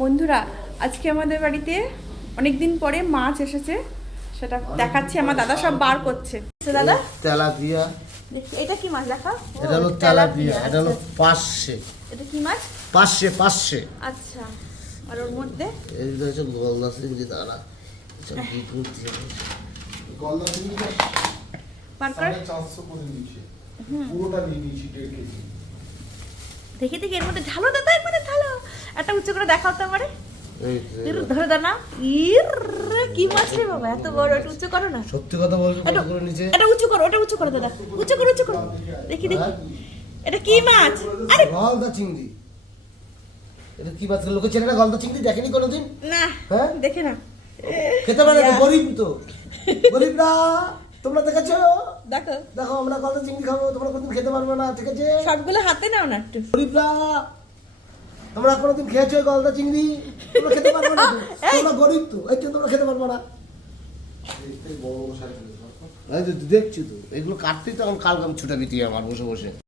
বন্ধুরা আজকে আমাদের বাড়িতে অনেক দিন পরে মাছ এসেছে, সেটা দেখাচ্ছি। আমার দাদা সব বার করছে। দাদা তেলাপিয়া, এটা কি মাছ দেখা? এটা হলো তেলাপিয়া, এটা হলো পার্শে। এটা কি মাছ? পার্শে। আচ্ছা, আর ওর মধ্যে এইটা হচ্ছে গলদা চিংড়ি। দাঁড়া, সব কি করতে গলদা চিংড়ি পারকার 450 করে নিচে পুরোটা নিয়ে নিয়েছি 1.5 কেজি। দেখি দেখি এর মধ্যে ঢালো দাদা, এর মধ্যে ঢালো। একটা উচ্চ করে দেখাও তো আমারে। ধরে দাও না। কি মাছ রে বাবা, এত বড়! একটু উচ্চ করো না। সত্যি কথা বলবো, কত করে নিচে? এটা উঁচু করো, ওটা উঁচু করো দাদা, উঁচু করো। দেখি দেখি এটা কি মাছ? আরে গলদা চিংড়ি। এটা কি মাছ? লোকে ছেলেরা গলদা চিংড়ি দেখেনি কোনোদিন? না, হ্যাঁ দেখে না। খেতে পারে তো, গরিব তো। গরিবরা তোমরা দেখেছো? দেখো দেখো, আমরা গলদা চিংড়ি খাবো, তোমরা কোনোদিন খেতে পারবে না, ঠিক আছে? সবগুলো হাতে নাও না একটু। গরিবরা তোমরা কোনোদিন খেয়েছো গলদা চিংড়ি? তোমরা খেতে পারবে না তো। তোমরা গরিব তো, এই তো তোমরা খেতে পারবে না। বড় বড় সাইজ এই তো দেখছি তো, এগুলো কাটতেই তো এখন কাল ছুটা বিটি আমার বসে বসে।